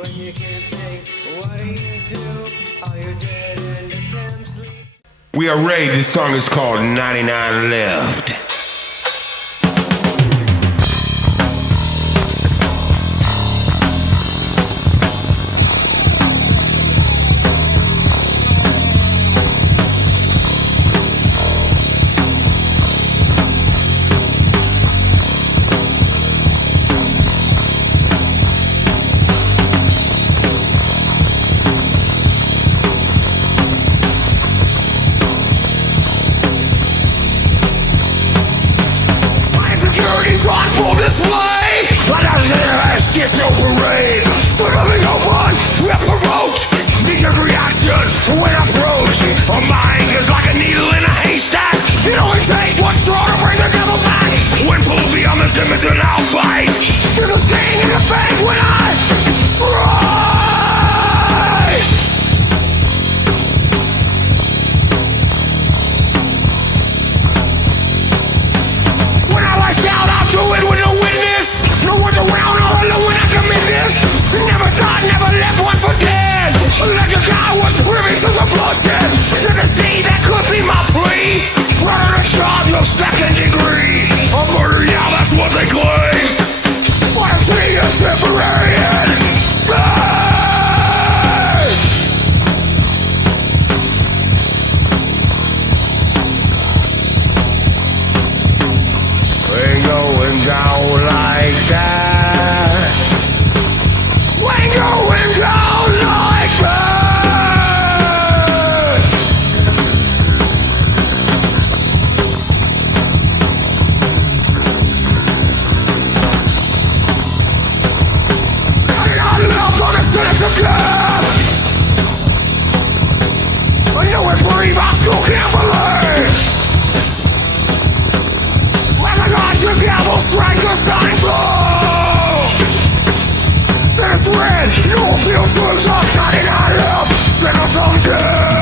When you can't think, what do you do? All your dead end attempts lead. We are ready. This song is called 99 Left. On full display, but I was in a shit show parade. So coming open, we're provoked. Knee-jerk reaction when approached. Our mind is like a needle in a haystack. It only takes one straw to bring the devil back. When pulled beyond the limit, then I'll bite. Feel the sting in the face when I try. Shout out to it with no witness. No one's around, all alone when I commit this. Never thought, never left one for dead. Electric guy was privy to the bloodshed. To the sea, that could be my plea. Brought on a charge, no second degree. A murder, yeah, that's what they claim. But I'm seeing a separated. Ain't going down like that. Ain't going down like that. I love on the sentence of death. I know it breathe, I still can't believe. Your gavel strike a sign blow. Sentence red, no appeal to exhaust, not in our love. Sentence on death.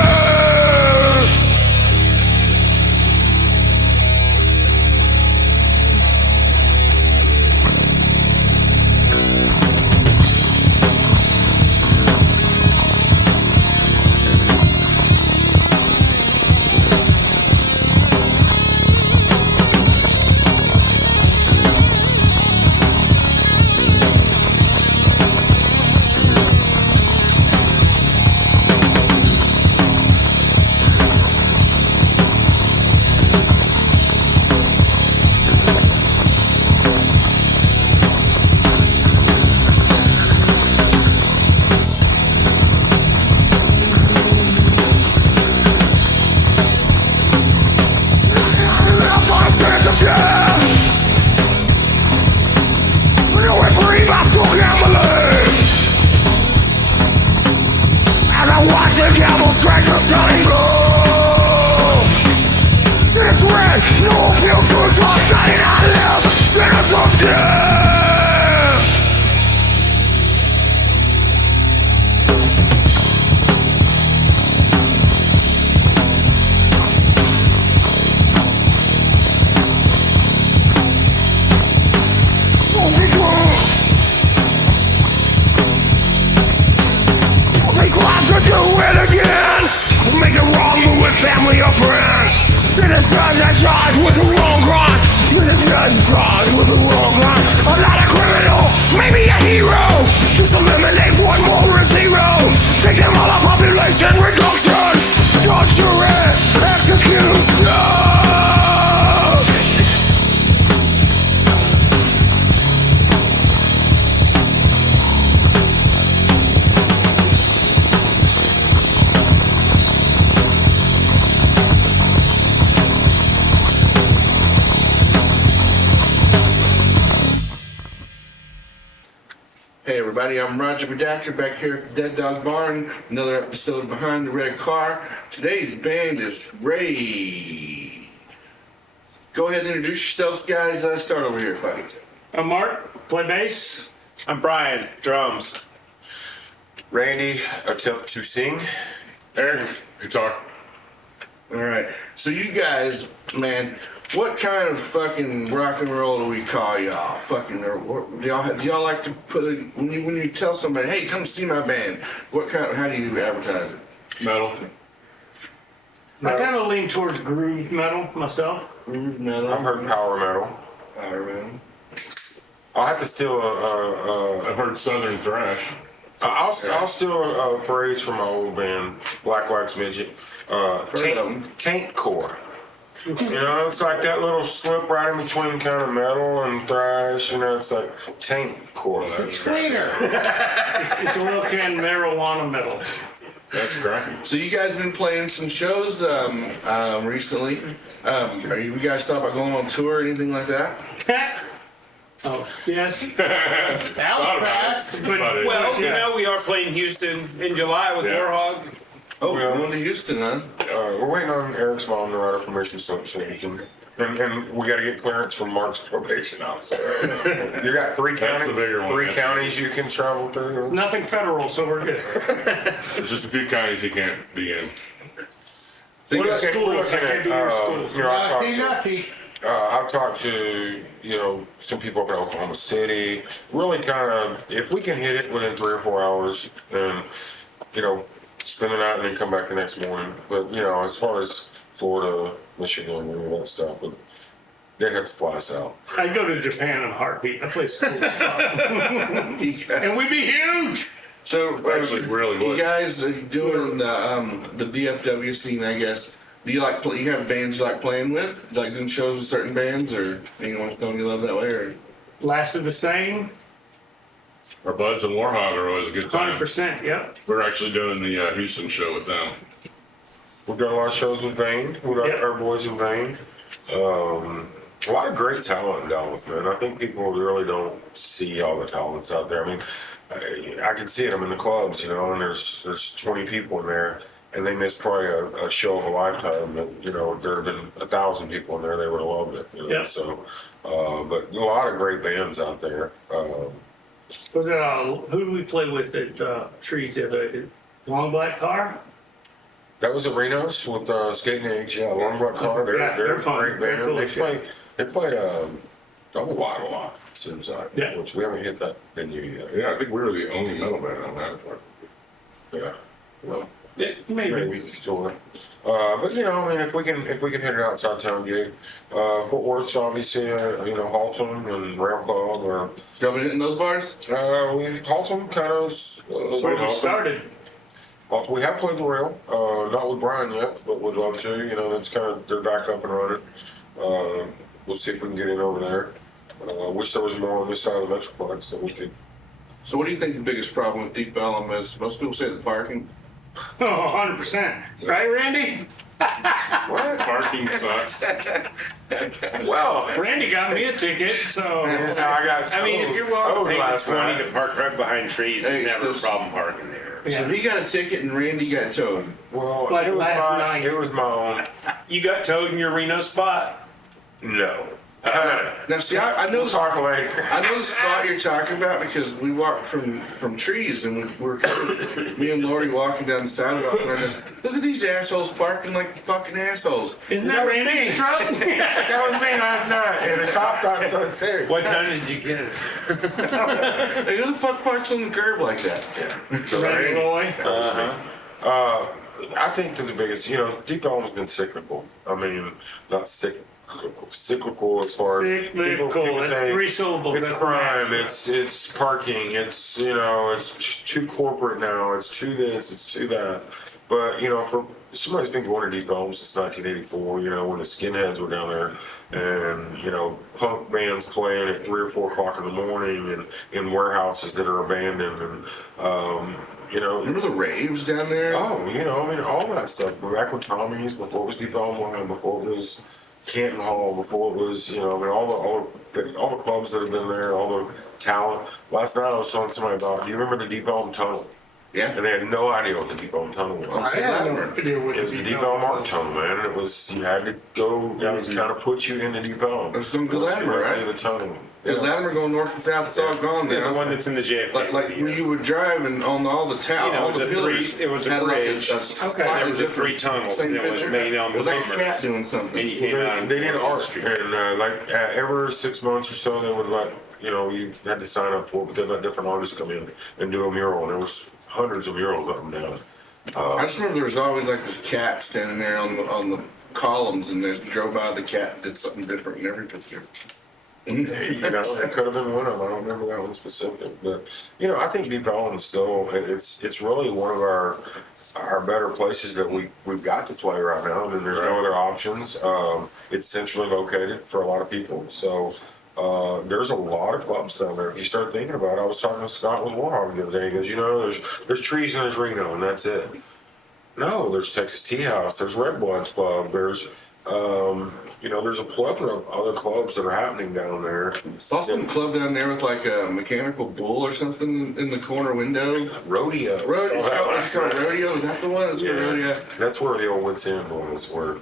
Hey everybody, I'm Roger Redactor back here at the Dead Dog Barn. Another episode Behind the Red Car. Today's band is Ray. Go ahead and introduce yourselves, guys. Start over here, buddy. I'm Mark, play bass. I'm Brian, drums. Randy, attempt to sing. Eric, guitar. All right. So you guys, man, what kind of fucking rock and roll do we call y'all? Fucking, do y'all like to put it, when you tell somebody, hey, come see my band, how do you advertise it? Metal. I kind of lean towards groove metal myself. Groove metal. I've heard power metal. Power metal. I'll have to steal a I've heard Southern Thrash. I'll steal a phrase from my old band, Black Wax Midget. of them. Taint core. You know, it's like that little slip right in between kind of metal and thrash. You know, it's like taint core. It's a little can marijuana metal. That's correct. So you guys been playing some shows recently. Are you guys thought about going on tour or anything like that? Oh, yes. Thought about it. That's about it. Well, Yeah. you know, we are playing Houston in July with Yeah. Warhog. Oh, Yeah. we're going to Houston, huh? We're waiting on Eric's mom to write a permission slip so we can. And we got to get clearance from Mark's probation officer. You got three That's counties. the bigger one. Three That's counties you can travel through. Nothing federal, so we're good. There's just a few counties he can't be in. What about We're schools? I looking can't at, do your schools. you know, I've talked to, you know, some people up in Oklahoma City. Really kind of, if we can hit it within 3 or 4 hours, then, you know, spend the night and then come back the next morning. But, you know, as far as Florida, Michigan, and all that stuff, they have to fly us out. I'd go to Japan in a heartbeat. That place is cool as fuck. And we'd be huge. So Actually, really you would. guys are doing the BFW scene, I guess. Do you like you have bands you like playing with? You like doing shows with certain bands, or anyone don't you love that way, or? Lasted the same. Our buds and Warhog are always a good time. 100%, yep. We're actually doing the Houston show with them. We've done a lot of shows with Vane. We got Yep. our boys in Vane. A lot of great talent in Dallas, man. I think people really don't see all the talents out there. I mean, I can see them in the clubs, you know, and there's 20 people in there, and they miss probably a show of a lifetime. But you know, there have been 1,000 people in there, they would have loved it. You know? Yep. So, but a lot of great bands out there. Was it, who do we play with at Trees? Long Black Car? That was at Reno's with Skating Age, yeah, Long Black Car. Yeah, they're a fun. great They're band. cool They as shit. play a lot. It seems like, Yeah. which we haven't hit that venue yet. Yeah, I think we were the only metal band on that. Yeah, well, Yeah, maybe. maybe sort of. But you know, I mean, if we can hit it outside town gig, Fort Worth's obviously, you know, Halton and Rail Club, or Y'all been hitting those bars? Halton kind of. Where we started. We have played the Rail, not with Brian yet, but would love to. You know, that's kind of, they're back up and running. We'll see if we can get in over there. Wish there was more on this side of the Metroplex that we could. So what do you think the biggest problem with Deep Ellum is? Most people say the parking. Oh, 100%. Right, Randy? What? Parking sucks. Well, Randy got me a ticket, so. that's how I got. I mean, if you're willing to pay the 20 to park right behind trees, Hey, there's never a so- problem parking there. So he got a ticket and Randy got towed. Well, Like it was last my, night. It was my own. You got towed in your Reno spot? No. Kinda. Now see, I know We'll talk later. I know the spot you're talking about because we walked from trees and we were me and Lori walking down the sidewalk and look at these assholes parking like fucking assholes. Isn't that Randy's truck? That was me last night, and the cop got so too. What time did you get it? Hey, who the fuck parks on the curb like that? Randy boy. I think that the biggest, you know, Deep Ellum's been cyclical. I mean, not cyclical as far as Cyclical, that's say 3 syllables. it's That's crime, math. it's parking, it's, you know, it's too corporate now, it's too this, it's too that. But, you know, for somebody's been going to Deep Ellum since 1984, you know, when the skinheads were down there, and, you know, punk bands playing at 3 or 4 o'clock in the morning, and in warehouses that are abandoned, and, you know. Remember the raves down there? Oh, you know, I mean, all that stuff. Back with Tommy's, before it was Deep Ellum Line, before it was Canton Hall, before it was, you know, I mean, all the clubs that have been there, all the talent. Last night I was telling somebody about, do you remember the Deep Ellum Tunnel? Yeah. And they had no idea what the Deep Ellum Tunnel was. On I St. had no Latimer. idea what It was the Deep Ellum Art Tunnel, man. It was, you had to go, that was kind of put you in the Deep Ellum. It was some good Latimer, right? The tunnel. Yeah, Latimer going north and south, it's all gone Yeah, the now. one that's in the JFK. Like when you would drive and on all the You know, all it was the a pillars. three- it was a had like bridge. a Okay. slightly There was a different- three tunnels, same and it was picture. made on It was like a Hummers. cat doing something. And you came out. They did on art, Street. and every 6 months or so, they would let, you had to sign up for it, but they let different artists come in and do a mural, and there was hundreds of murals of them down. I just remember there was always like this cat standing there on the columns, and they drove by the cat and did something different in every picture. It could have been one of them. I don't remember that one specific, but I think Deep Ellum still it's really one of our better places that we've got to play right now. I mean, there's no other options. It's centrally located for a lot of people, so there's a lot of clubs down there. If you start thinking about it, I was talking to Scott with Warhawk the other day. He goes, there's Trees and there's Reno, and that's it. No, there's Texas Tea House, there's Red Bloods Club, there's there's a plethora of other clubs that are happening down there. Saw some club down there with like a mechanical bull or something in the corner window. Rodeo. Rodeo, Saw that last it's called night. Rodeo. Is that the one? It's Yeah, Rodeo. that's where the old Wits End was, where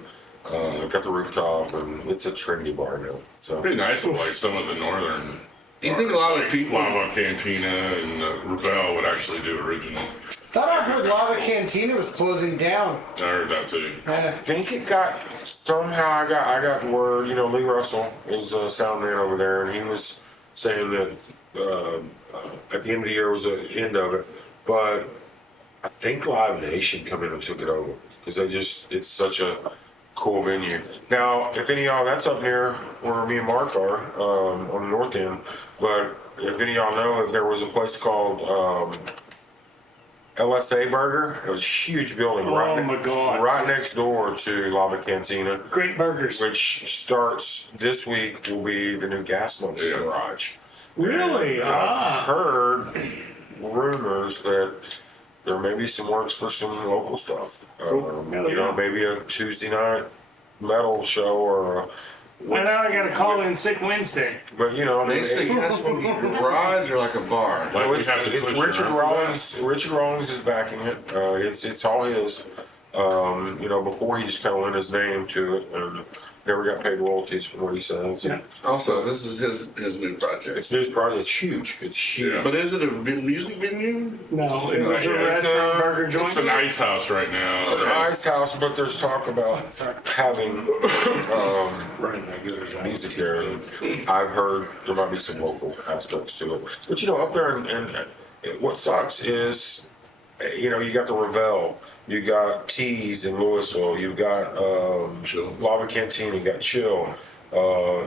got the rooftop, and it's a Trinity bar now. So Pretty nice of like some of the northern. Do you think a lot of like people? Lava Cantina and Rebel would actually do original. Thought I heard Lava Cantina was closing down. I heard that too. I think it got somehow I got word. Lee Russell is a sound man over there, and he was saying that at the end of the year was the end of it, but I think Live Nation come in and took it over because it's such a cool venue. Now, if any of y'all, that's up near where me and Mark are on the north end, but if any of y'all know, if there was a place called LSA Burger, it was a huge building Oh my God. right next door to Lava Cantina, Great burgers. which starts this week, will be the new Gas Monkey Yeah. Garage. Really? And I've Ah. heard rumors that there may be some works for some local stuff. Maybe a Tuesday night metal show or a. I know I gotta call in sick Wednesday. But They say yes, when you garage or like a bar. Like No, we it's, have to it's push Richard around for Rawlings. Richard Rawlings is backing it. It's all his. Before he just kind of lent his name to it and never got paid royalties for what he says. Yeah. Also, this is his new project. It's news project. It's huge. It's huge. Yeah. But is it a music venue? No, it was a Yeah, restaurant burger joint. It's an ice house right now. It's an ice house, but there's talk about having music there. And I've heard there might be some local aspects to it. But up there, and what sucks is, you got the Revel, you got Tees in Louisville, you've got Chill. Lava Cantina, you got Chill,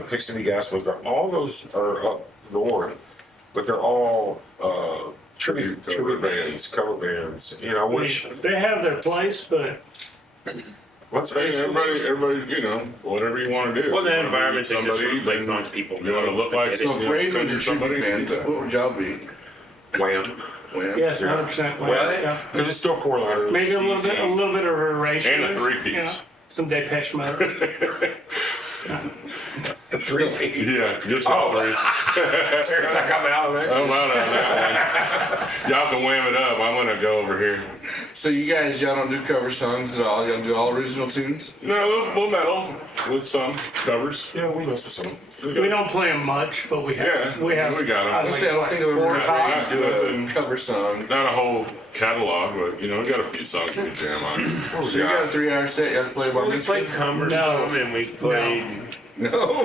Fixed to Be Gas Monkey. All those are up north, but they're all tribute bands, cover bands. Which They have their place, but let's Hey, face it. everybody, whatever you want to do. Well, If the you wanna environment be that this somebody, place then wants people you want to look like So somebody, if Raven was country a tribute somebody. band, what would y'all be? Wham. Wham? yes, Yeah. 100%. Well, Yeah. because it's still 4 letters. Maybe a little bit of a ratio. And a three-piece. Some Depeche Mode. Yeah, just all three. It's like I'm out of that. I'm out on that one. Y'all can wham it up. I'm gonna go over here. So y'all don't do cover songs at all? Y'all do all original tunes? No, we'll meddle with some covers. Yeah, we mess with some. We don't play them much, but we have. Yeah, we have. we got 'em. I say I don't think I've ever four heard tops. Raven do Nothing. a cover song. Not a whole catalog, but we got a few songs we can jam on. So you got a 3-hour set. You have to play Bar We Mitzvah? played Cumbersome and we played. No.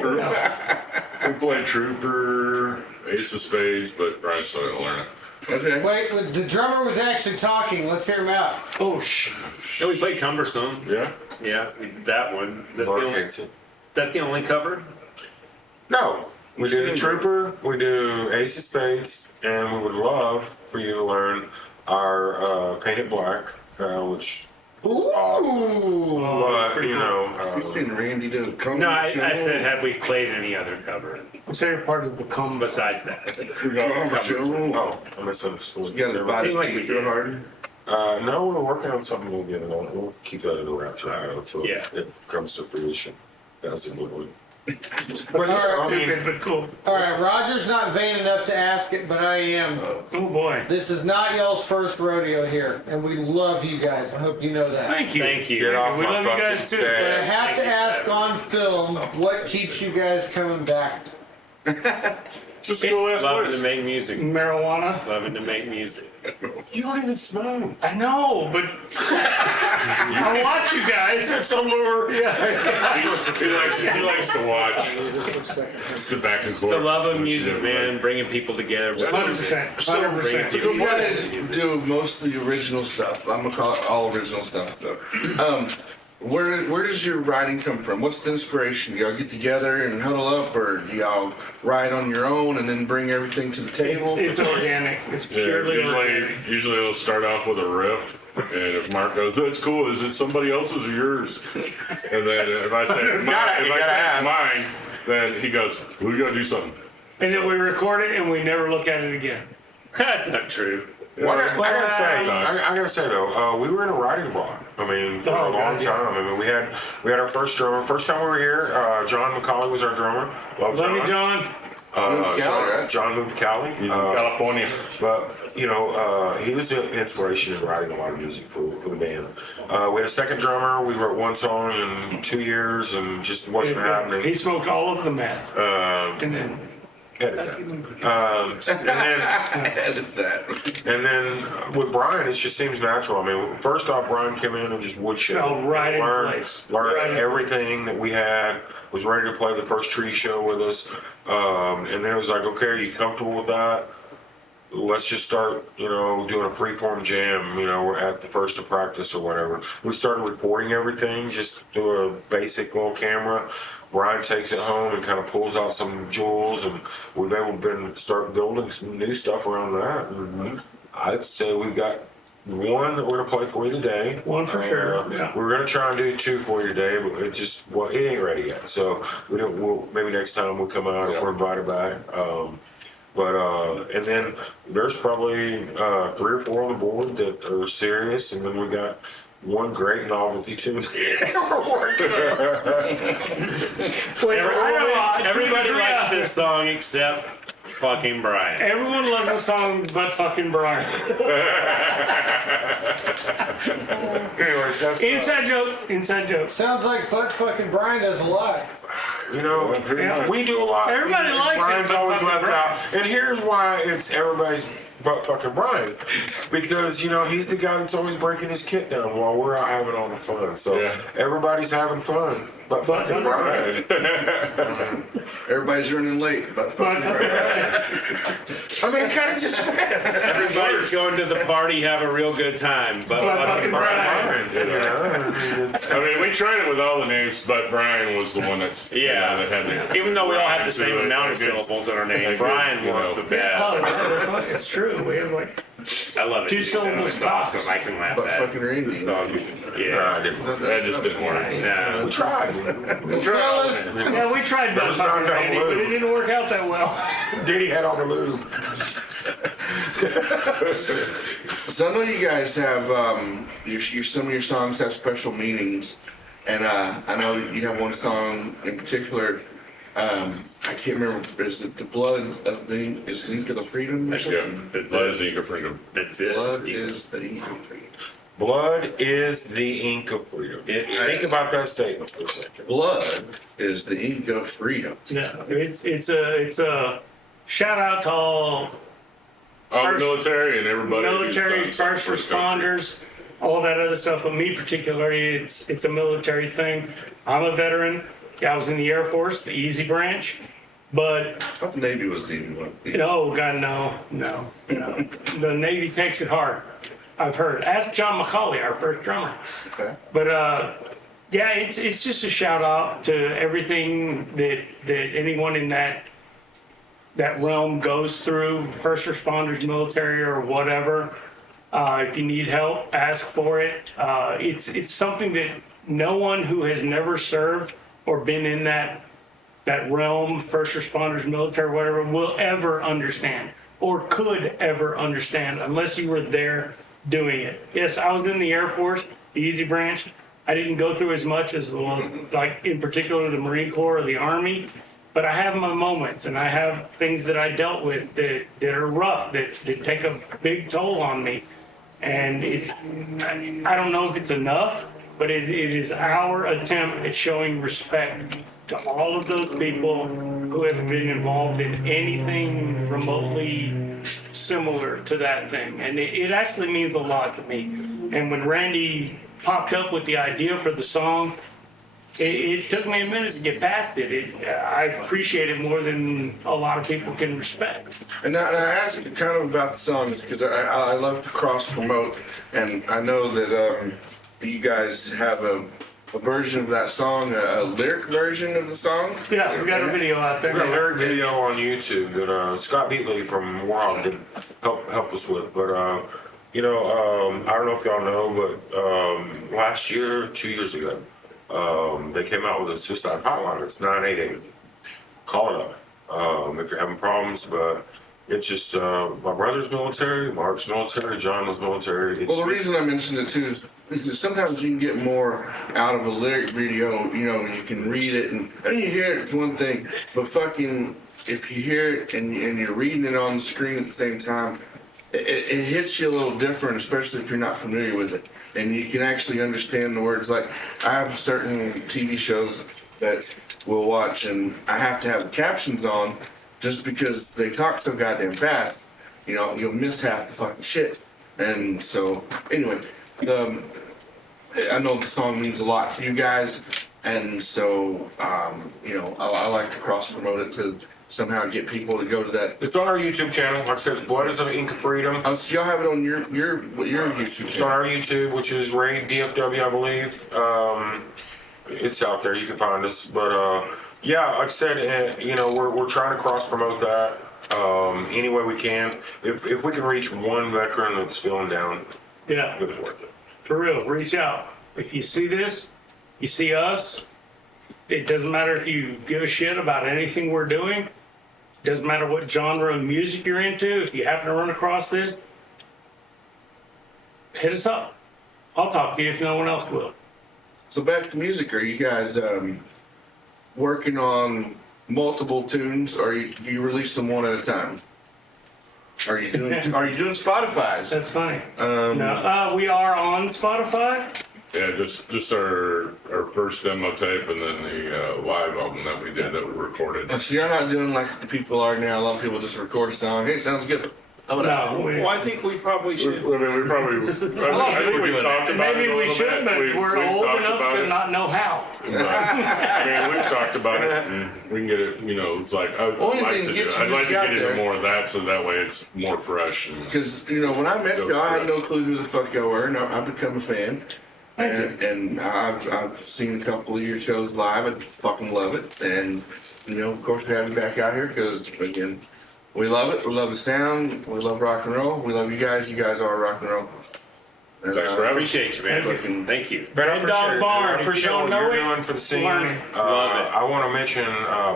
We played Trooper, Ace of Spades, but Brian still didn't learn it. Okay. Wait, the drummer was actually talking. Let's hear him out. Oh shh. No, we played Cumbersome. Yeah? Yeah, that one. Mark hates it. That the only cover? No. We do the Trooper, we do Ace of Spades, and we would love for you to learn our Painted Black, which is awesome. But, You've seen Randy do a cover No, I show? said, have we played any other cover What's favorite part of the cum? besides that? Cover show. oh, I misunderstood. You gotta bite Seems like his we teeth did. real hard. No, we're working on something we'll get it on. We'll keep that in the wraps right now until Yeah. it comes to fruition. That's a good one. But yeah, I mean, Stupid, but cool. All right, Roger's not vain enough to ask it, but I am. Oh boy. This is not y'all's first rodeo here, and we love you guys. I hope you know that. Thank you. Thank you. Get off We my love you guys fucking too. But I stage. have to ask on film what keeps you guys coming back. Just go ask Loving to Wes. make music. Marijuana. Loving to make music. You don't even smoke. I know, but I watch you guys. It's a lure. Yeah. He likes to watch. Sit back and The love of music, man, bringing people together. 100%. 100%. So you guys do mostly original stuff. I'm gonna call it all original stuff though. Where does your writing come from? What's the inspiration? Do y'all get together and huddle up, or do y'all write on your own and then bring everything to the table? It's organic. It's Yeah, purely organic. usually it'll start off with a riff, and if Mark goes, "That's cool," is it somebody else's or yours? And then if I say it's mine, then he goes, "We gotta do something." And then we record it and we never look at it again. That's not true. Well, I gotta say though, we were in a writing block. I mean, for Oh, a long God, yeah. time. I mean, we had our first drummer. First time we were here, John McCauley was our drummer. Love you, John. Moved to Cali, right? John moved to Cali. He's in California. But you know, he was an inspiration in writing a lot of music for the band. We had a second drummer. We wrote one song in 2 years, and just wasn't happening. He smoked all of the meth. And then Edit that. Edit that. And then with Brian, it just seems natural. I mean, first off, Brian came in and just woodshed. Fell right in place. Right Learned in everything that we had. Was ready to play the first tree show with us. And then it was like, okay, are you comfortable with that? Let's just start, you know, doing a freeform jam, you know, at the first of practice or whatever. We started recording everything just through a basic little camera. Brian takes it home and kind of pulls out some jewels, and we've able to start building some new stuff around that. And I'd say we've got one that we're gonna play for you today. One for sure, yeah. We're gonna try and do two for you today, but it ain't ready yet. So maybe next time we'll come out if we're invited back. And then there's probably 3 or 4 on the board that are serious, and then we got one great novelty tune. Everybody likes this song except fucking Brian. Everyone loves the song but fucking Brian. Anyways, that's Inside joke. Inside joke. Sounds like butt fucking Brian does a lot. you know, Yeah. we do a lot. Everybody likes it, Brian's but always fucking left Brian. out, and here's why it's everybody's but fucking Brian, because you know he's the guy that's always breaking his kit down while we're out having all the fun. So Yeah. everybody's having fun, but fucking Brian. Everybody's running late, but But fucking right. I mean, kind of just fits. Everybody's going to the party, have a real good time. But fucking Brian. You know, I mean, it's- I mean, we tried it with all the names, but Brian was the one that's Yeah. that had the, even though we all have the Brian same to it, amount of like, it's- syllables in our name, like, Brian you won know. the Oh, best. it's true. We have like I love it. Two syllable It's stops. awesome. I can laugh But at fucking Randy. It's all good. I Yeah. didn't. That just didn't work. No. We tried. yeah, we tried That was fucking not that Randy, but blue. it didn't work out that well. Diddy had all the lube. So I know you guys have some of your songs have special meanings, and I know you have one song in particular. I can't remember. Is it the blood of the ink of the freedom? Or Yeah, something? that is Eager Freedom. That's it. Blood is the ink of freedom. Blood is the ink of freedom. Think about that statement for a second. Blood is the ink of freedom. No, it's a shout out to all All the First- military and everybody. who's military, done something first for the country. responders, all that other stuff. But me particularly, it's a military thing. I'm a veteran. I was in the Air Force, the Easy Branch, but I thought the Navy was the easy one. oh God, no. The Navy takes it hard. I've heard. Ask John McCauley, our first drummer. Okay. But yeah, it's just a shout out to everything that anyone in that realm goes through, first responders, military, or whatever. If you need help, ask for it. It's something that no one who has never served or been in that realm, first responders, military, whatever, will ever understand or could ever understand unless you were there doing it. Yes, I was in the Air Force, the Easy Branch. I didn't go through as much as like in particular the Marine Corps or the Army, but I have my moments and I have things that I dealt with that are rough, that take a big toll on me. And I don't know if it's enough, but it is our attempt at showing respect to all of those people who have been involved in anything remotely similar to that thing. And it actually means a lot to me. And when Randy popped up with the idea for the song, it took me a minute to get past it. I appreciate it more than a lot of people can respect. And I asked you kind of about the songs because I love to cross promote, and I know that you guys have a version of that song, a lyric version of the song. Yeah, we got a video out there. We got a lyric video on YouTube that Scott Beatley from Warhol did help us with. But I don't know if y'all know, but last year, 2 years ago, they came out with a suicide hotline. It's 988. Call it up if you're having problems. But it's just my brother's military, Mark's military, John was military. Well, the reason I mentioned it too is because sometimes you can get more out of a lyric video. You can read it and you hear it. It's one thing, but fucking if you hear it and you're reading it on the screen at the same time, it hits you a little different, especially if you're not familiar with it. And you can actually understand the words. Like, I have certain TV shows that we'll watch, and I have to have the captions on just because they talk so goddamn fast. You'll miss half the fucking shit. And so, anyway, I know the song means a lot to you guys, and so, I like to cross-promote it to somehow get people to go to that. It's on our YouTube channel. Like I said, it's Blood is an Ink of Freedom. Oh, so y'all have it on your YouTube It's on our YouTube, which is Raid DFW, I believe. It's out there. You can find us. But yeah, like I said, we're trying to cross promote that any way we can. If we can reach one veteran that's feeling down, Yeah, it was worth it. for real, reach out. If you see this, you see us, it doesn't matter if you give a shit about anything we're doing. Doesn't matter what genre of music you're into. If you happen to run across this, hit us up. I'll talk to you if no one else will. So back to music, are you guys working on multiple tunes, or do you release them one at a time? Are you doing Spotify's? That's funny. No, we are on Spotify. Yeah, just our first demo tape and then the live album that we did that we recorded. So you're not doing like the people are now. A lot of people just record a song. Hey, sounds good. No, Well, I think we probably should. I mean, we probably. I think we've talked about maybe it a we little should, bit. but we're We've old talked enough about to it. not know how. I mean, we've talked about it, and we can get it. It's like I'd Only like thing to gets do. you I'd like to just get got into there. more of that, so that way it's more fresh. Because when I met you, I had no clue who the fuck y'all were, and I've become a fan. And I've seen a couple of your shows live. I fucking love it. And of course, we have you back out here because again, we love it. We love the sound. We love rock and roll. We love you guys. You guys are rock and roll. And, Thanks for having us. Appreciate you, man. Fucking- Thank you. Man, I Red appreciate Dog it, Barn, dude. I for appreciate Sean what you're Noe. doing for the scene. Learning. Love it. I want to mention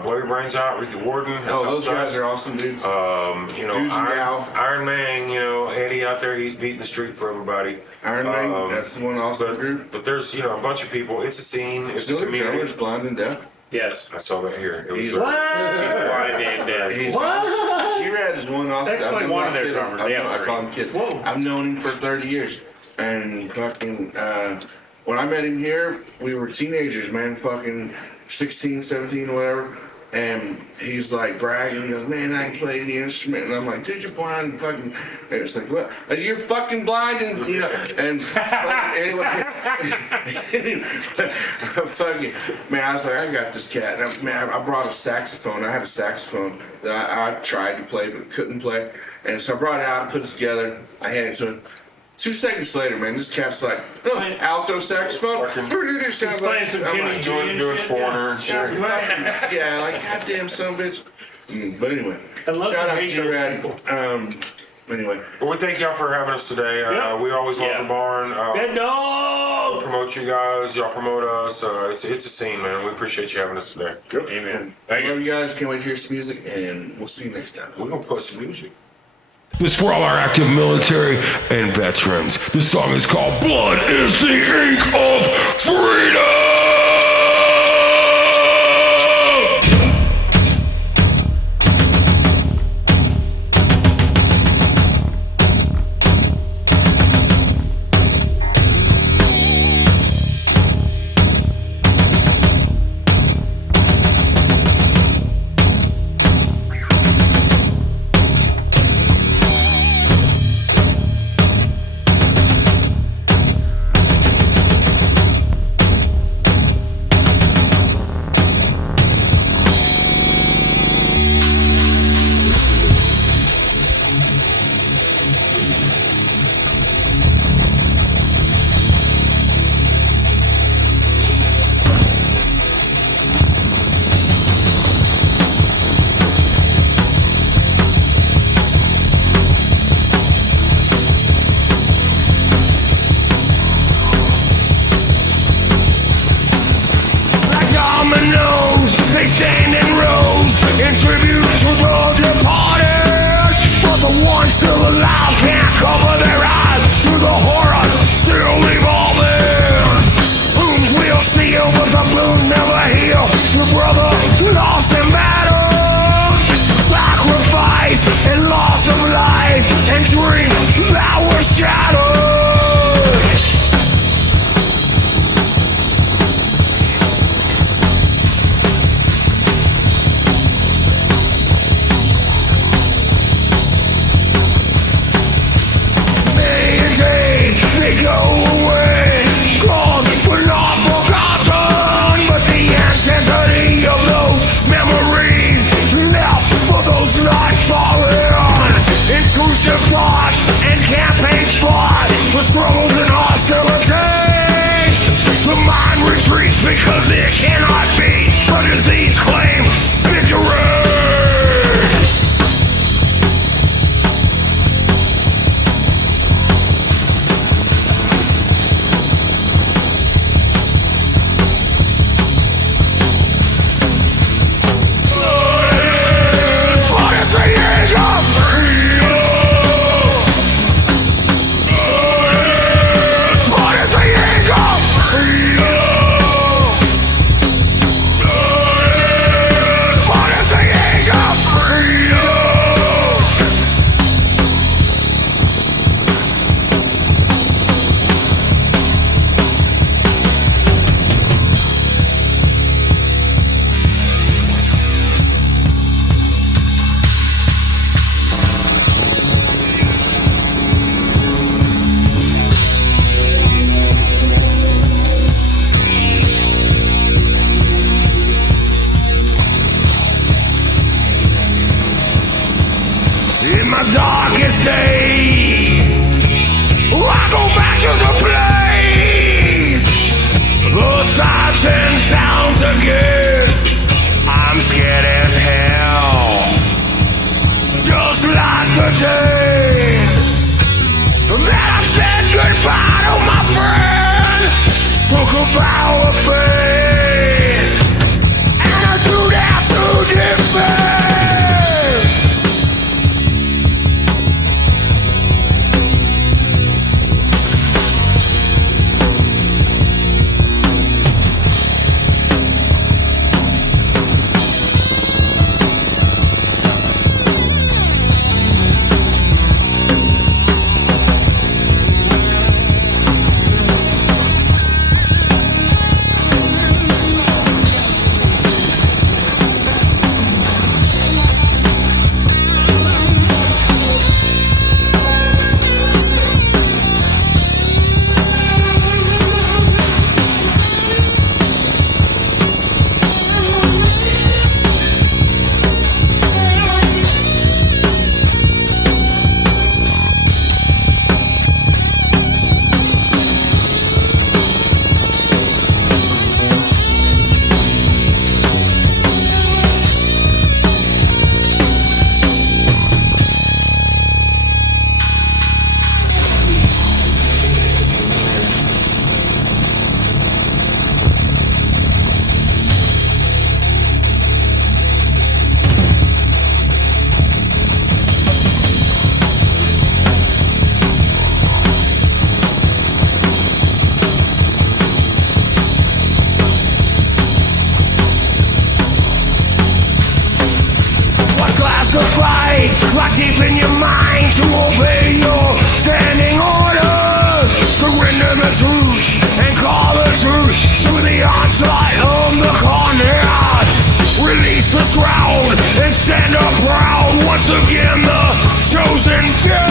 Blow Your Brains Out, Ricky Warden. has Oh, those helped us. guys are awesome dudes. Dudes and gal. Iron Man, Eddie out there, he's beating the street for everybody. Iron Man, that's the one awesome group. But there's, a bunch of people. It's a scene. It's a Still, the community. drummer's blind and deaf. Yes. I saw that here. It was He's- very- Blind and deaf. He's What? G-Rad is one awesome. That's like one of their drummers. They have I three. call him Kid. Whoa. I've known him for 30 years. And fucking, when I met him here, we were teenagers, man, fucking 16, 17, whatever. And he's like bragging, he goes, man, I can play any instrument. And I'm like, dude, you're blind, fucking. And it's like, what? You're fucking blind, and and anyway, fucking, man, I was like, I got this cat. And I brought a saxophone. I had a saxophone that I tried to play but couldn't play. And so I brought it out, put it together. I handed it to him. 2 seconds later, man, this cat's like, alto saxophone. He's playing some Kenny G and doing shit. Foreigner and shit. Yeah, like goddamn son of a bitch. But anyway, I love shout to out hate to those Rad. people. Anyway, Well, we thank y'all for having us today. Yep. We always love Yeah. the barn. Dead dog! Promote you guys. Y'all promote us. It's a scene, man. We appreciate you having us today. Amen. love you guys. Can't wait to hear some music, and we'll see you next time. We're gonna put some music. This for all our active military and veterans. This song is called Blood is the Ink of Freedom! They stand in rows in tribute to the departed. But the ones still alive can't cover their eyes to the horror still evolving. Wounds will seal, but the wound never heal. Your brother lost in battle. Sacrifice and loss of life and dream that were shattered. They go away, gone but not forgotten. But the intensity of those memories left for those not fallen. Intrusive plots and campaign spots for struggles and hostilities. The mind retreats because it cannot be. The disease claim victory. In my darkest day, I go back to the place. The sights and sounds again. I'm scared as hell, just like the day that I said goodbye to my friend. Took a vow of faith, and I threw down to defend. stand up proud, once again the chosen few.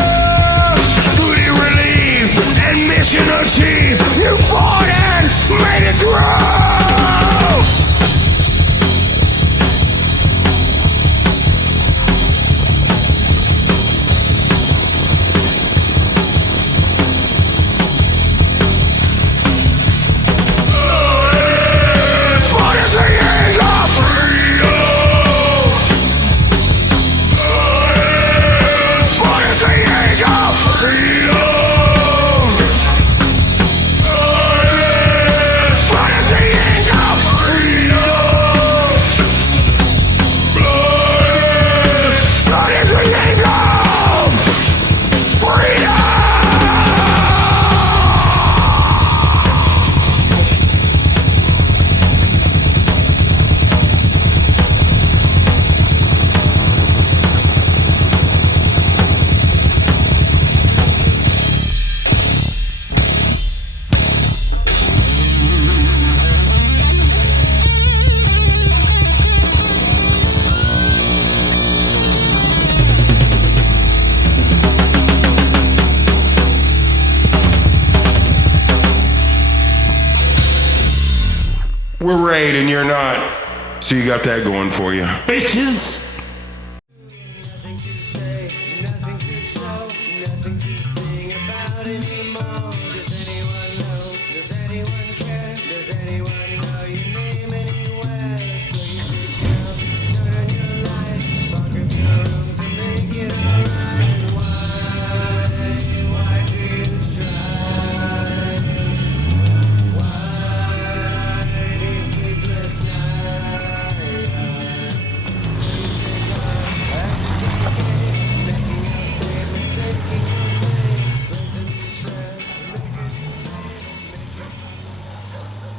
Duty relieved and mission achieved. You fought and made it through. We're Raid and you're not. So you got that going for you. Bitches.